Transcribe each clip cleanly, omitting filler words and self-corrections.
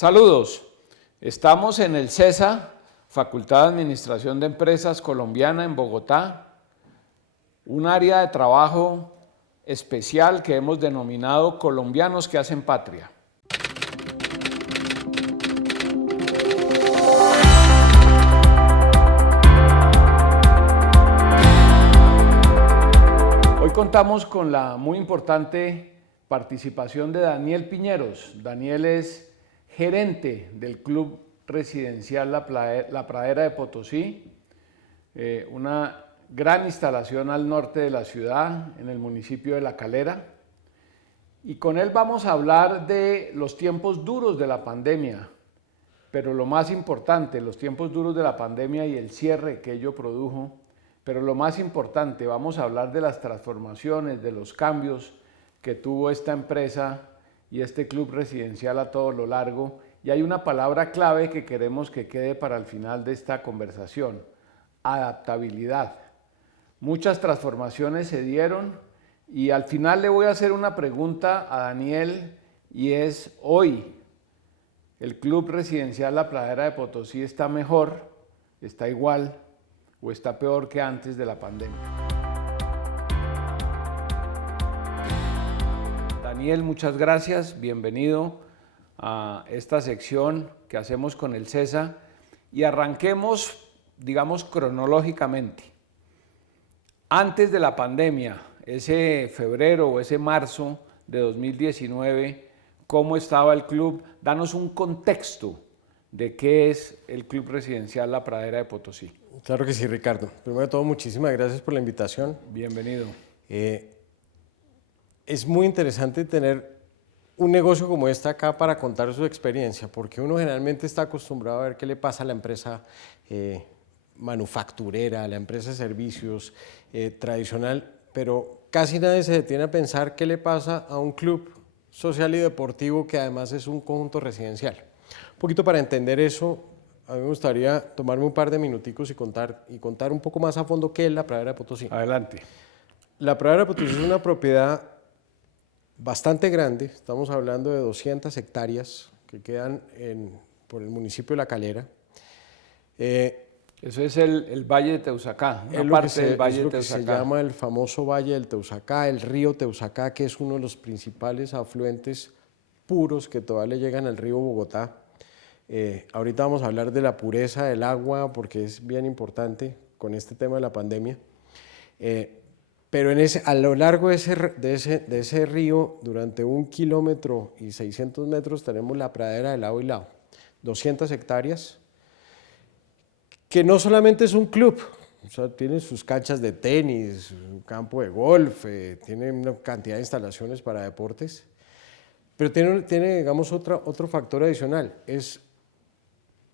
Saludos, estamos en el CESA, Facultad de Administración de Empresas Colombiana en Bogotá, un área de trabajo especial que hemos denominado Colombianos que hacen patria. Hoy contamos con la muy importante participación de Daniel Piñeros. Daniel es gerente del Club Residencial La Pradera de Potosí, una gran instalación al norte de la ciudad, en el municipio de La Calera. Y con él vamos a hablar de los tiempos duros de la pandemia, pero lo más importante, los tiempos duros de la pandemia y el cierre que ello produjo, pero lo más importante, vamos a hablar de las transformaciones, de los cambios que tuvo esta empresa y este club residencial a todo lo largo, y hay una palabra clave que queremos que quede para el final de esta conversación: adaptabilidad. Muchas transformaciones se dieron y al final le voy a hacer una pregunta a Daniel, y es: hoy, ¿el club residencial La Pradera de Potosí está mejor, está igual o está peor que antes de la pandemia? Daniel, muchas gracias, bienvenido a esta sección que hacemos con el CESA y arranquemos, digamos, cronológicamente. Antes de la pandemia, ese febrero o ese marzo de 2019, ¿cómo estaba el club? Danos un contexto de qué es el Club Residencial La Pradera de Potosí. Claro que sí, Ricardo. Primero de todo, muchísimas gracias por la invitación. Bienvenido. Es muy interesante tener un negocio como este acá para contar su experiencia, porque uno generalmente está acostumbrado a ver qué le pasa a la empresa manufacturera, a la empresa de servicios tradicional, pero casi nadie se detiene a pensar qué le pasa a un club social y deportivo que además es un conjunto residencial. Un poquito para entender eso, a mí me gustaría tomarme un par de minuticos y contar un poco más a fondo qué es La Pradera de Potosí. Adelante. La Pradera de Potosí es una propiedad bastante grande, estamos hablando de 200 hectáreas que quedan por el municipio de La Calera. Eso es el Valle de Teusacá, una parte del Valle de Teusacá. Se llama el famoso Valle del Teusacá, el río Teusacá, que es uno de los principales afluentes puros que todavía le llegan al río Bogotá. Ahorita vamos a hablar de la pureza del agua porque es bien importante con este tema de la pandemia. Pero a lo largo de ese río, durante 1 kilómetro y 600 metros, tenemos la pradera de lado y lado, 200 hectáreas, que no solamente es un club, o sea, tiene sus canchas de tenis, un campo de golf, tiene una cantidad de instalaciones para deportes, pero tiene digamos, otro factor adicional, es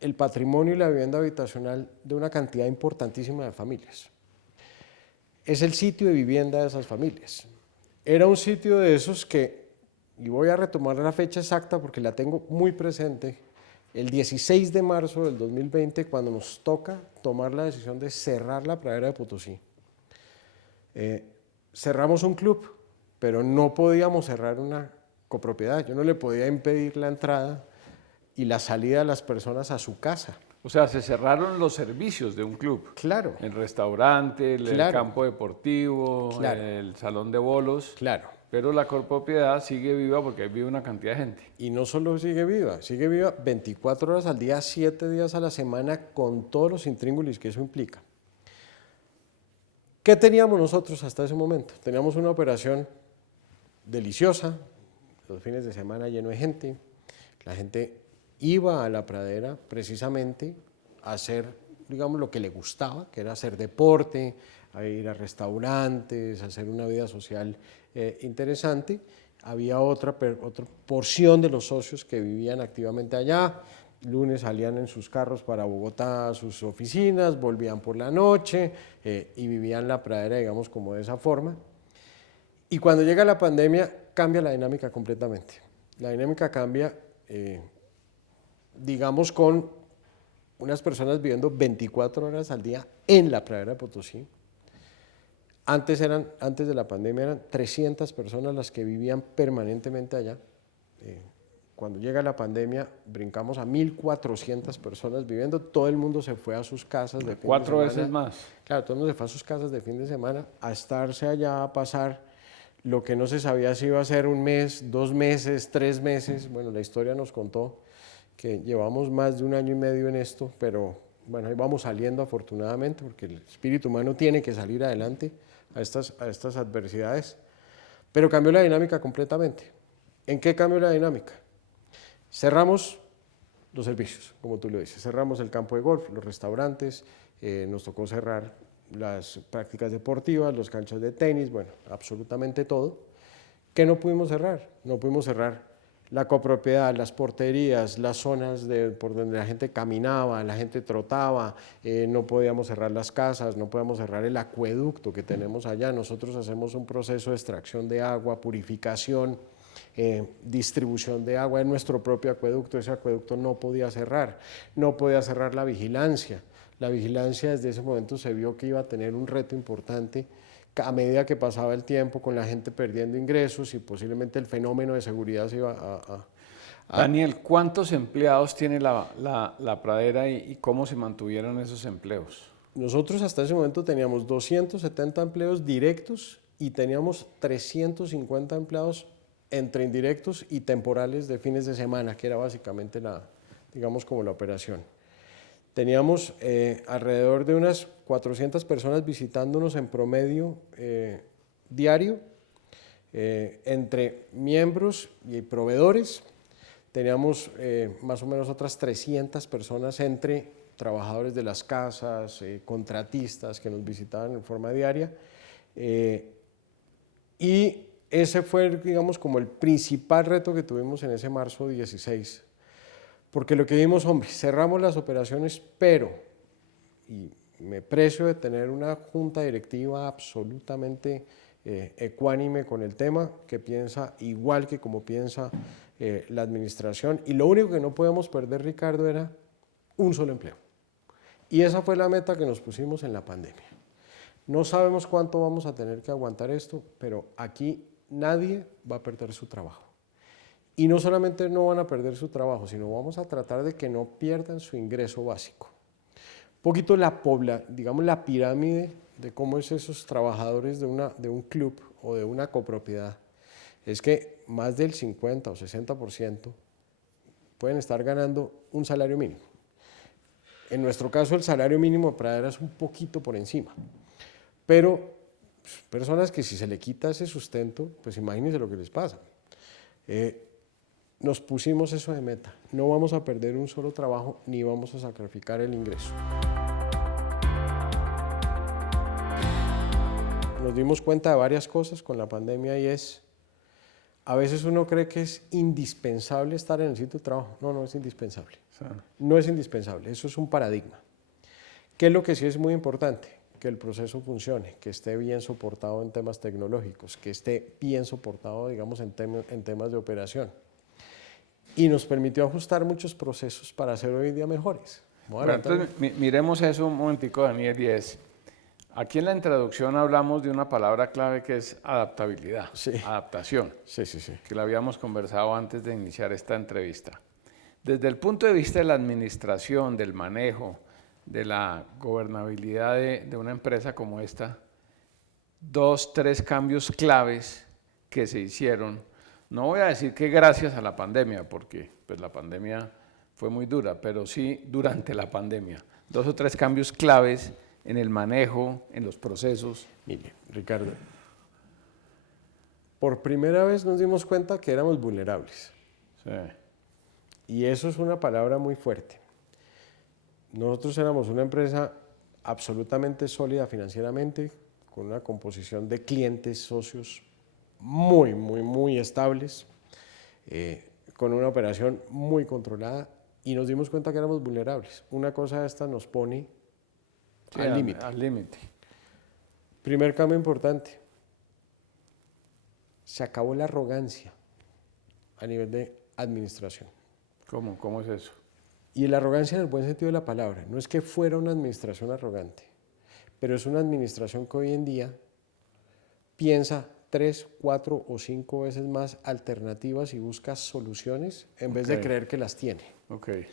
el patrimonio y la vivienda habitacional de una cantidad importantísima de familias. Es el sitio de vivienda de esas familias. Era un sitio de esos que, y voy a retomar la fecha exacta porque la tengo muy presente, el 16 de marzo del 2020, cuando nos toca tomar la decisión de cerrar La Pradera de Potosí. Cerramos un club, pero no podíamos cerrar una copropiedad. Yo no le podía impedir la entrada y la salida de las personas a su casa. O sea, se cerraron los servicios de un club. Claro. El restaurante, el campo deportivo, claro, el salón de bolos. Claro. Pero la copropiedad sigue viva porque vive una cantidad de gente. Y no solo sigue viva 24 horas al día, 7 días a la semana, con todos los intríngulis que eso implica. ¿Qué teníamos nosotros hasta ese momento? Teníamos una operación deliciosa, los fines de semana lleno de gente, la gente iba a La Pradera precisamente a hacer, digamos, lo que le gustaba, que era hacer deporte, a ir a restaurantes, a hacer una vida social interesante. Había otra porción de los socios que vivían activamente allá, lunes salían en sus carros para Bogotá a sus oficinas, volvían por la noche y vivían La Pradera, digamos, como de esa forma. Y cuando llega la pandemia, cambia la dinámica completamente. La dinámica cambia digamos, con unas personas viviendo 24 horas al día en La Pradera de Potosí. Antes de la pandemia eran 300 personas las que vivían permanentemente allá. cuando llega la pandemia, brincamos a 1.400 personas viviendo, todo el mundo se fue a sus casas de fin de semana. 4 veces más. Claro, todo el mundo se fue a sus casas de fin de semana a estarse allá, a pasar lo que no se sabía si iba a ser 1 mes, 2 meses, 3 meses. Bueno, la historia nos contó que llevamos más de 1 año y medio en esto, pero bueno, ahí vamos saliendo afortunadamente, porque el espíritu humano tiene que salir adelante a estas adversidades. Pero cambió la dinámica completamente. ¿En qué cambió la dinámica? Cerramos los servicios, como tú lo dices, cerramos el campo de golf, los restaurantes, nos tocó cerrar las prácticas deportivas, los canchas de tenis, bueno, absolutamente todo. ¿Qué no pudimos cerrar? No pudimos cerrar la copropiedad, las porterías, las zonas por donde la gente caminaba, la gente trotaba, no podíamos cerrar las casas, no podíamos cerrar el acueducto que tenemos allá. Nosotros hacemos un proceso de extracción de agua, purificación, distribución de agua en nuestro propio acueducto. Ese acueducto no podía cerrar la vigilancia. La vigilancia desde ese momento se vio que iba a tener un reto importante a medida que pasaba el tiempo, con la gente perdiendo ingresos y posiblemente el fenómeno de seguridad se iba a... Daniel, ¿cuántos empleados tiene la pradera y cómo se mantuvieron esos empleos? Nosotros hasta ese momento teníamos 270 empleos directos y teníamos 350 empleados entre indirectos y temporales de fines de semana, que era básicamente digamos como la operación. Teníamos alrededor de unas 400 personas visitándonos en promedio diario, entre miembros y proveedores. Teníamos más o menos otras 300 personas entre trabajadores de las casas, contratistas que nos visitaban en forma diaria. Y ese fue, digamos, como el principal reto que tuvimos en ese marzo 16. Porque lo que vimos, hombre, cerramos las operaciones, pero, y me precio de tener una junta directiva absolutamente ecuánime con el tema, que piensa igual que como piensa la administración, y lo único que no podíamos perder, Ricardo, era un solo empleo. Y esa fue la meta que nos pusimos en la pandemia. No sabemos cuánto vamos a tener que aguantar esto, pero aquí nadie va a perder su trabajo. Y no solamente no van a perder su trabajo, sino vamos a tratar de que no pierdan su ingreso básico. Un poquito digamos la pirámide de cómo es esos trabajadores de un club o de una copropiedad, es que más del 50 o 60% pueden estar ganando un salario mínimo. En nuestro caso el salario mínimo de pradera es un poquito por encima, pero personas que si se le quita ese sustento, pues imagínense lo que les pasa. Nos pusimos eso de meta, no vamos a perder un solo trabajo ni vamos a sacrificar el ingreso. Nos dimos cuenta de varias cosas con la pandemia y a veces uno cree que es indispensable estar en el sitio de trabajo. No, no es indispensable. No es indispensable, eso es un paradigma. ¿Qué es lo que sí es muy importante? Que el proceso funcione, que esté bien soportado en temas tecnológicos, que esté bien soportado, digamos, en temas de operación. Y nos permitió ajustar muchos procesos para hacer hoy en día mejores. Bueno, entonces, miremos eso un momentico, Daniel, y aquí en la introducción hablamos de una palabra clave que es adaptabilidad, sí. Adaptación, sí. que la habíamos conversado antes de iniciar esta entrevista. Desde el punto de vista de la administración, del manejo, de la gobernabilidad de una empresa como esta, 2, 3 cambios claves que se hicieron. No voy a decir que gracias a la pandemia, porque pues, la pandemia fue muy dura, pero sí durante la pandemia. 2 o 3 cambios claves en el manejo, en los procesos. Mire, Ricardo, por primera vez nos dimos cuenta que éramos vulnerables. Sí. Y eso es una palabra muy fuerte. Nosotros éramos una empresa absolutamente sólida financieramente, con una composición de clientes, socios muy estables, con una operación muy controlada, y nos dimos cuenta que éramos vulnerables. Una cosa esta nos pone al límite. Al límite. Primer cambio importante, se acabó la arrogancia a nivel de administración. ¿Cómo es eso? Y la arrogancia en el buen sentido de la palabra, no es que fuera una administración arrogante, pero es una administración que hoy en día piensa 3, 4 o 5 veces más alternativas y busca soluciones en vez de creer que las tiene. Okay.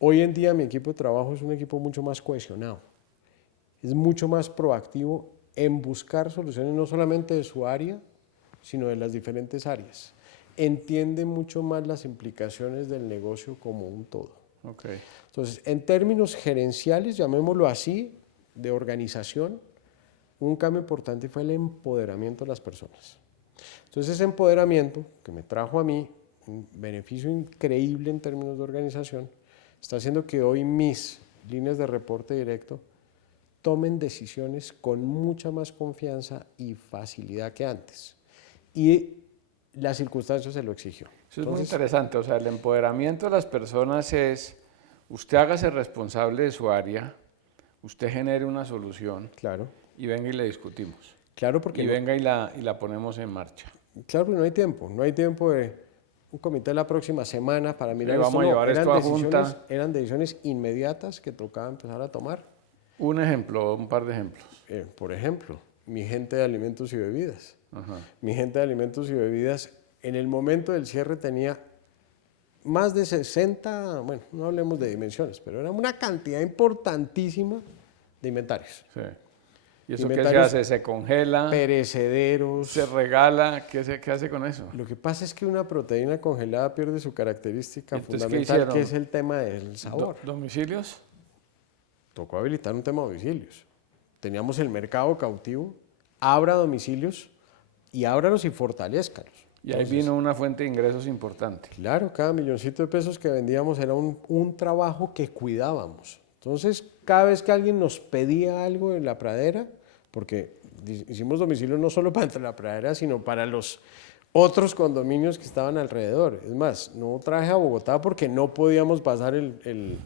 Hoy en día mi equipo de trabajo es un equipo mucho más cohesionado, es mucho más proactivo en buscar soluciones no solamente de su área, sino de las diferentes áreas. Entiende mucho más las implicaciones del negocio como un todo. Okay. Entonces, en términos gerenciales, llamémoslo así, de organización, un cambio importante fue el empoderamiento de las personas. Entonces, ese empoderamiento que me trajo a mí un beneficio increíble en términos de organización, está haciendo que hoy mis líneas de reporte directo tomen decisiones con mucha más confianza y facilidad que antes. Y las circunstancias se lo exigió. Eso es muy interesante, o sea, el empoderamiento de las personas es, usted hágase responsable de su área, usted genere una solución, claro, y venga y le discutimos. Claro, porque y venga y la ponemos en marcha. Claro, porque no hay tiempo de un comité la próxima semana para mirar vamos a llevar esto a junta. Eran decisiones inmediatas que tocaba empezar a tomar. Un ejemplo, un par de ejemplos. Por ejemplo, mi gente de alimentos y bebidas. Ajá. Mi gente de alimentos y bebidas en el momento del cierre tenía más de 60, bueno, no hablemos de dimensiones, pero era una cantidad importantísima de inventarios. Sí. ¿Y eso qué se hace? ¿Se congela? Perecederos. ¿Se regala? ¿Qué hace con eso? Lo que pasa es que una proteína congelada pierde su característica fundamental, que es el tema del sabor. ¿Domicilios? Tocó habilitar un tema de domicilios. Teníamos el mercado cautivo, abra domicilios y ábralos y fortalezcalos. Y ahí vino una fuente de ingresos importante. Claro, cada milloncito de pesos que vendíamos era un trabajo que cuidábamos. Entonces, cada vez que alguien nos pedía algo en la pradera, porque hicimos domicilio no solo para la pradera, sino para los otros condominios que estaban alrededor. Es más, no traje a Bogotá porque no podíamos pasar el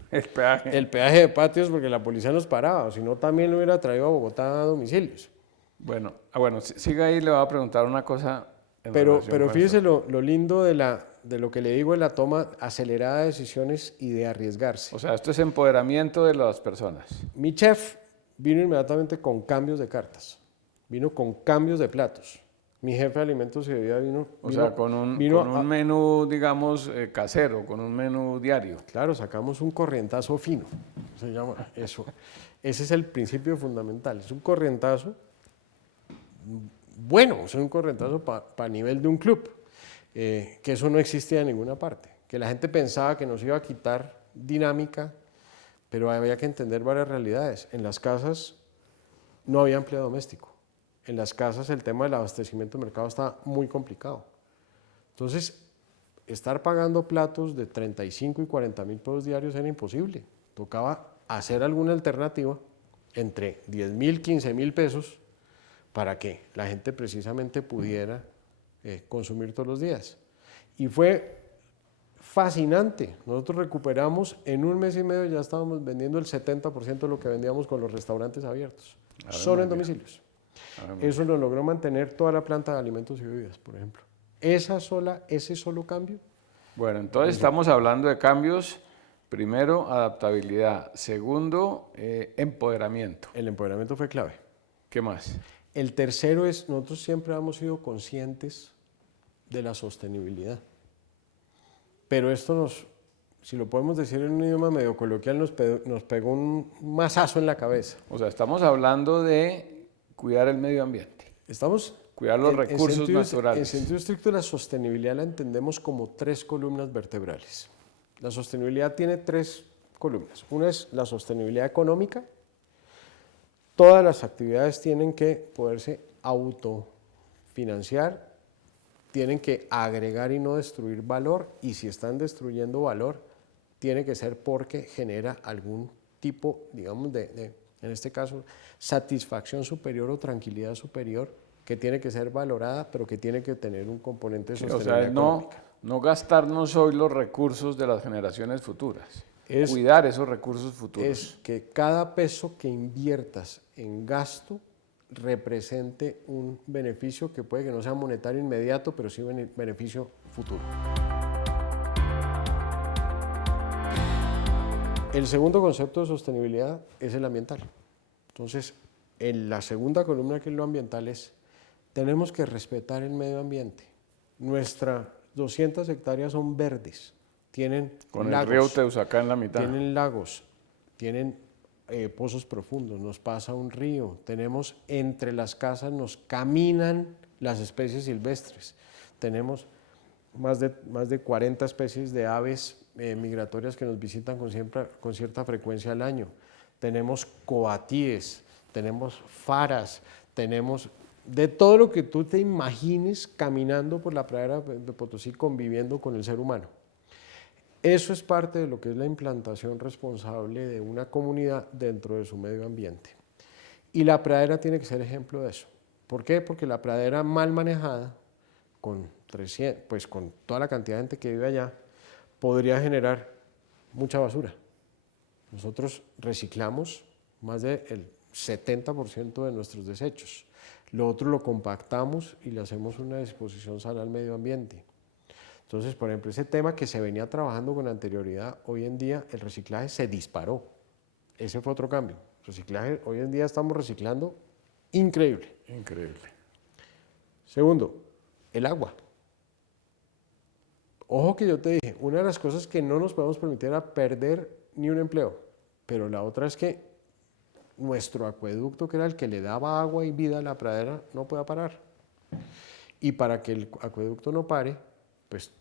peaje de patios porque la policía nos paraba, sino también lo hubiera traído a Bogotá a domicilios. Bueno, siga ahí, le voy a preguntar una cosa. Pero fíjese lo lindo de lo que le digo de la toma acelerada de decisiones y de arriesgarse. O sea, esto es empoderamiento de las personas. Mi chef vino inmediatamente con cambios de cartas, vino con cambios de platos. Mi jefe de alimentos y bebidas vino con un menú, digamos, casero, con un menú diario. Claro, sacamos un corrientazo fino, se llama eso. Ese es el principio fundamental, es un corrientazo bueno, es un corrientazo para nivel de un club, que eso no existía en ninguna parte, que la gente pensaba que nos iba a quitar dinámica, pero había que entender varias realidades. En las casas no había empleo doméstico, en las casas el tema del abastecimiento del mercado estaba muy complicado. Entonces, estar pagando platos de 35 y 40 mil pesos diarios era imposible, tocaba hacer alguna alternativa entre 10 mil, 15 mil pesos, para que la gente precisamente pudiera consumir todos los días. Y fue fascinante. Nosotros recuperamos, en un mes y medio ya estábamos vendiendo el 70% de lo que vendíamos con los restaurantes abiertos, solo en domicilios. Eso lo logró mantener toda la planta de alimentos y bebidas, por ejemplo. Ese solo cambio. Bueno, entonces estamos hablando de cambios. Primero, adaptabilidad. Segundo, empoderamiento. El empoderamiento fue clave. ¿Qué más? El tercero es, nosotros siempre hemos sido conscientes de la sostenibilidad, pero esto si lo podemos decir en un idioma medio coloquial, nos pegó un mazazo en la cabeza. O sea, estamos hablando de cuidar el medio ambiente. Cuidar los recursos naturales. En sentido estricto, la sostenibilidad la entendemos como 3 columnas vertebrales. La sostenibilidad tiene 3 columnas. Una es la sostenibilidad económica. Todas las actividades tienen que poderse autofinanciar, tienen que agregar y no destruir valor, y si están destruyendo valor, tiene que ser porque genera algún tipo, digamos, en este caso, satisfacción superior o tranquilidad superior, que tiene que ser valorada, pero que tiene que tener un componente de sostenibilidad económica. No gastarnos hoy los recursos de las generaciones futuras. Cuidar esos recursos futuros. Es que cada peso que inviertas en gasto represente un beneficio que puede que no sea monetario inmediato, pero sí un beneficio futuro. El segundo concepto de sostenibilidad es el ambiental. Entonces, en la segunda columna, que es lo ambiental, es tenemos que respetar el medio ambiente. Nuestras 200 hectáreas son verdes, tienen Con lagos, el río Teusacá en la mitad. tienen lagos, tienen pozos profundos, nos pasa un río, tenemos entre las casas, nos caminan las especies silvestres, tenemos más de 40 especies de aves migratorias que nos visitan con cierta frecuencia al año, tenemos coatíes, tenemos faras, tenemos de todo lo que tú te imagines caminando por la pradera de Potosí conviviendo con el ser humano. Eso es parte de lo que es la implantación responsable de una comunidad dentro de su medio ambiente. Y la pradera tiene que ser ejemplo de eso. ¿Por qué? Porque la pradera mal manejada, con toda la cantidad de gente que vive allá, podría generar mucha basura. Nosotros reciclamos más del 70% de nuestros desechos. Lo otro lo compactamos y le hacemos una disposición sana al medio ambiente. Entonces, por ejemplo, ese tema que se venía trabajando con anterioridad, hoy en día el reciclaje se disparó. Ese fue otro cambio. Reciclaje, hoy en día estamos reciclando increíble. Increíble. Segundo, el agua. Ojo que yo te dije, una de las cosas que no nos podemos permitir era perder ni un empleo, pero la otra es que nuestro acueducto, que era el que le daba agua y vida a la pradera, no pueda parar. Y para que el acueducto no pare, pues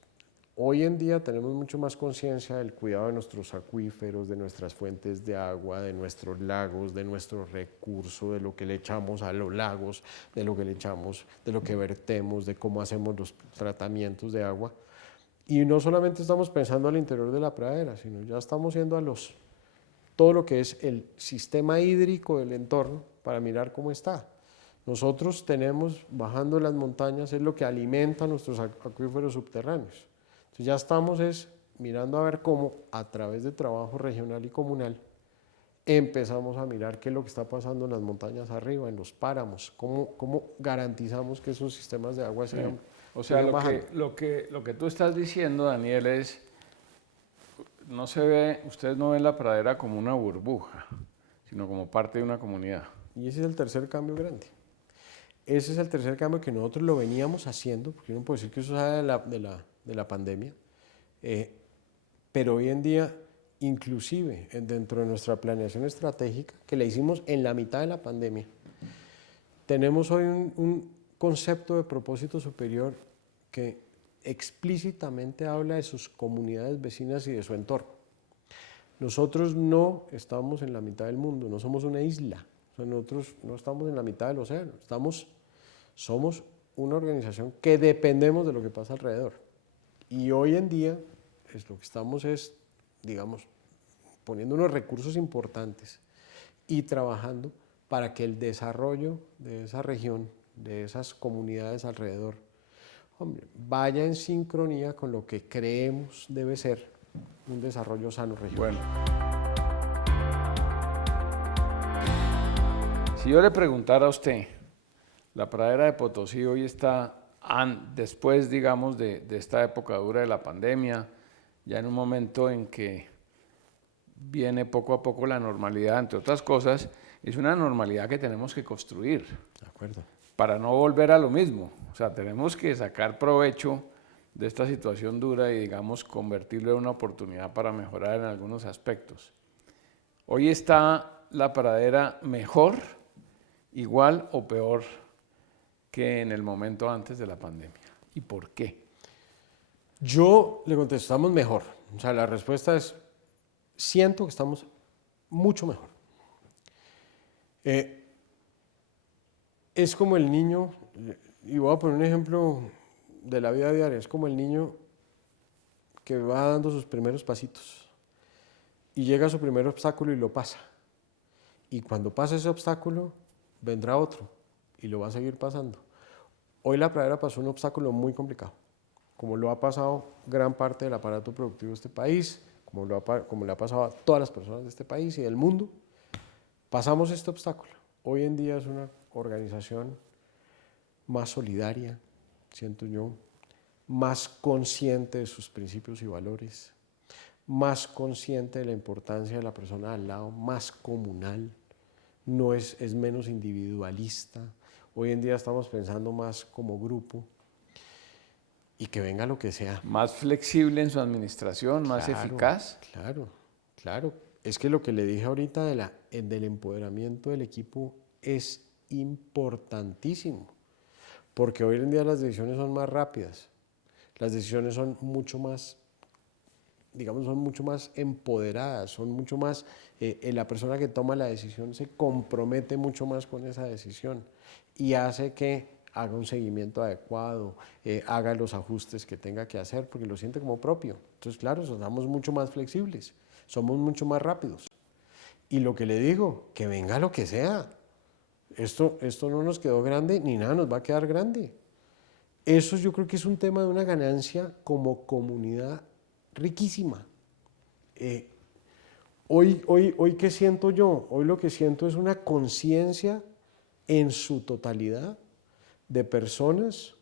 hoy en día tenemos mucho más conciencia del cuidado de nuestros acuíferos, de nuestras fuentes de agua, de nuestros lagos, de nuestro recurso, de lo que le echamos a los lagos, de lo que le echamos, de lo que vertemos, de cómo hacemos los tratamientos de agua. Y no solamente estamos pensando al interior de la pradera, sino ya estamos yendo a todo lo que es el sistema hídrico del entorno para mirar cómo está. Nosotros tenemos, bajando las montañas, es lo que alimenta nuestros acuíferos subterráneos. Entonces ya estamos mirando a ver cómo, a través de trabajo regional y comunal, empezamos a mirar qué es lo que está pasando en las montañas arriba, en los páramos, cómo garantizamos que esos sistemas de agua sigan. O sea, lo que tú estás diciendo, Daniel, es, ustedes no ven la pradera como una burbuja, sino como parte de una comunidad. Y ese es el tercer cambio grande. Ese es el tercer cambio que nosotros lo veníamos haciendo, porque yo no puedo decir que eso sale de la pandemia, pero hoy en día, inclusive dentro de nuestra planeación estratégica, que la hicimos en la mitad de la pandemia, tenemos hoy un concepto de propósito superior que explícitamente habla de sus comunidades vecinas y de su entorno. Nosotros no estamos en la mitad del mundo, no somos una isla, o sea, nosotros no estamos en la mitad del océano, somos una organización que dependemos de lo que pasa alrededor. Y hoy en día lo que estamos digamos, poniendo unos recursos importantes y trabajando para que el desarrollo de esa región, de esas comunidades alrededor, vaya en sincronía con lo que creemos debe ser un desarrollo sano regional. Bueno. Si yo le preguntara a usted, la pradera de Potosí hoy está, después, digamos, de esta época dura de la pandemia, ya en un momento en que viene poco a poco la normalidad, entre otras cosas, es una normalidad que tenemos que construir. De acuerdo. Para no volver a lo mismo. O sea, tenemos que sacar provecho de esta situación dura y, digamos, convertirlo en una oportunidad para mejorar en algunos aspectos. Hoy está la pradera mejor, igual o peor que en el momento antes de la pandemia. ¿Y por qué? Yo le contesto, estamos mejor. O sea, la respuesta es, siento que estamos mucho mejor. Es como el niño, y voy a poner un ejemplo de la vida diaria, es como el niño que va dando sus primeros pasitos y llega a su primer obstáculo y lo pasa. Y cuando pasa ese obstáculo, vendrá otro y lo va a seguir pasando. Hoy la pradera pasó un obstáculo muy complicado, como lo ha pasado gran parte del aparato productivo de este país, como le ha pasado a todas las personas de este país y del mundo. Pasamos este obstáculo. Hoy en día es una organización más solidaria, siento yo, más consciente de sus principios y valores, más consciente de la importancia de la persona al lado, más comunal, es menos individualista. Hoy en día estamos pensando más como grupo y que venga lo que sea. Más flexible en su administración, más eficaz. Claro. Es que lo que le dije ahorita del empoderamiento del equipo es importantísimo, porque hoy en día las decisiones son más rápidas, las decisiones son mucho más, digamos, son mucho más empoderadas, son mucho más, la persona que toma la decisión se compromete mucho más con esa decisión y hace que haga un seguimiento adecuado, haga los ajustes que tenga que hacer porque lo siente como propio. Entonces, claro, somos mucho más flexibles, somos mucho más rápidos. Y lo que le digo, que venga lo que sea. Esto no nos quedó grande ni nada nos va a quedar grande. Eso yo creo que es un tema de una ganancia como comunidad riquísima. Hoy ¿qué siento yo? Hoy lo que siento es una conciencia en su totalidad de personas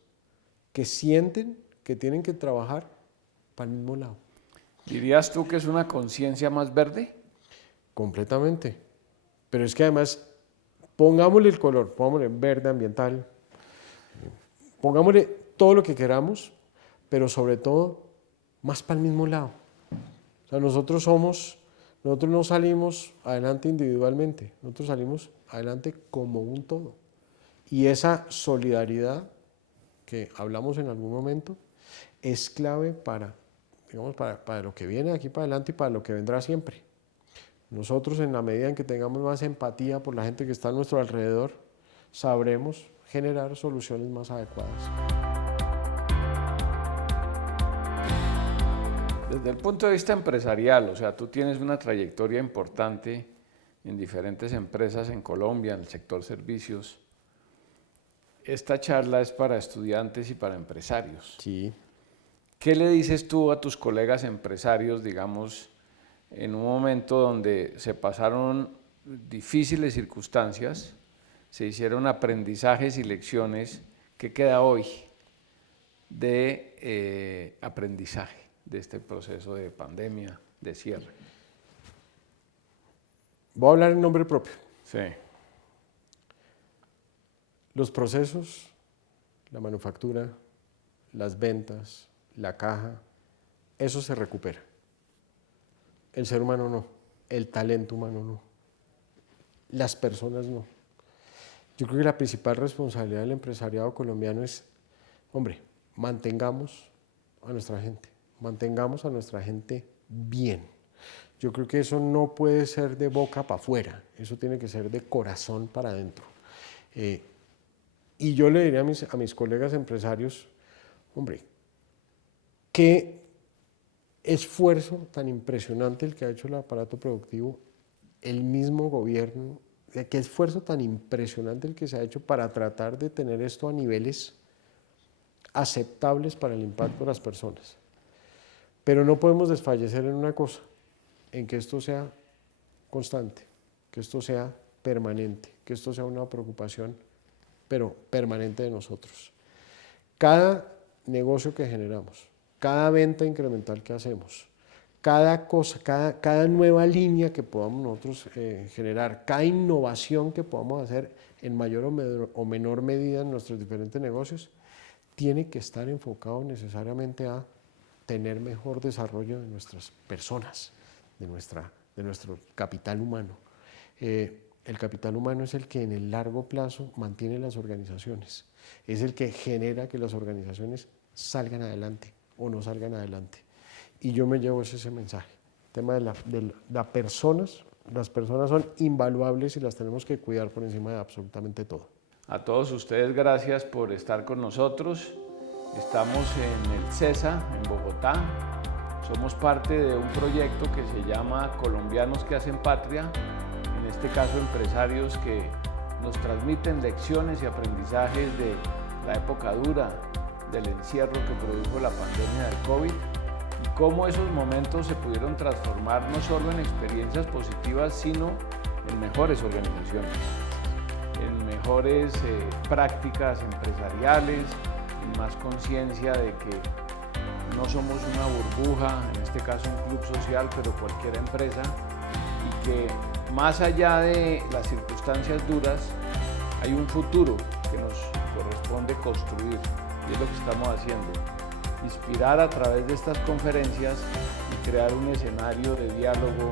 que sienten que tienen que trabajar para el mismo lado. ¿Dirías tú que es una conciencia más verde? Completamente. Pero es que además, pongámosle el color, pongámosle verde ambiental, pongámosle todo lo que queramos, pero sobre todo, más para el mismo lado. O sea, nosotros no salimos adelante individualmente, nosotros salimos adelante como un todo. Y esa solidaridad que hablamos en algún momento es clave para lo que viene aquí para adelante y para lo que vendrá siempre. Nosotros, en la medida en que tengamos más empatía por la gente que está a nuestro alrededor, sabremos generar soluciones más adecuadas. Desde el punto de vista empresarial, o sea, tú tienes una trayectoria importante en diferentes empresas en Colombia, en el sector servicios. Esta charla es para estudiantes y para empresarios. Sí. ¿Qué le dices tú a tus colegas empresarios, digamos, en un momento donde se pasaron difíciles circunstancias, se hicieron aprendizajes y lecciones? ¿Qué queda hoy de aprendizaje de este proceso de pandemia, de cierre? Voy a hablar en nombre propio. Sí. Los procesos, la manufactura, las ventas, la caja, eso se recupera. El ser humano no, el talento humano no, las personas no. Yo creo que la principal responsabilidad del empresariado colombiano es, hombre, mantengamos a nuestra gente bien. Yo creo que eso no puede ser de boca para afuera, eso tiene que ser de corazón para adentro. Y yo le diría a mis colegas empresarios, hombre, qué esfuerzo tan impresionante el que ha hecho el aparato productivo, el mismo gobierno, qué esfuerzo tan impresionante el que se ha hecho para tratar de tener esto a niveles aceptables para el impacto de las personas. Pero no podemos desfallecer en una cosa, en que esto sea constante, que esto sea permanente, que esto sea una preocupación, pero permanente de nosotros. Cada negocio que generamos, cada venta incremental que hacemos, cada cosa, cada nueva línea que podamos nosotros generar, cada innovación que podamos hacer en mayor o menor medida en nuestros diferentes negocios, tiene que estar enfocado necesariamente a tener mejor desarrollo de nuestras personas, de nuestro capital humano. El capital humano es el que en el largo plazo mantiene las organizaciones, es el que genera que las organizaciones salgan adelante o no salgan adelante. Y yo me llevo ese mensaje. El tema de las personas son invaluables y las tenemos que cuidar por encima de absolutamente todo. A todos ustedes, gracias por estar con nosotros. Estamos en el CESA, en Bogotá. Somos parte de un proyecto que se llama Colombianos que hacen patria. En este caso, empresarios que nos transmiten lecciones y aprendizajes de la época dura, del encierro que produjo la pandemia del COVID y cómo esos momentos se pudieron transformar no solo en experiencias positivas, sino en mejores organizaciones, en mejores prácticas empresariales, en más conciencia de que no somos una burbuja, en este caso un club social, pero cualquier empresa, y que más allá de las circunstancias duras hay un futuro que nos corresponde construir, y es lo que estamos haciendo. Inspirar a través de estas conferencias y crear un escenario de diálogo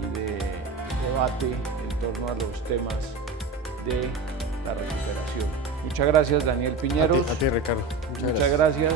y de debate en torno a los temas de la recuperación. Muchas gracias, Daniel Piñeros. A ti, Ricardo. Muchas gracias.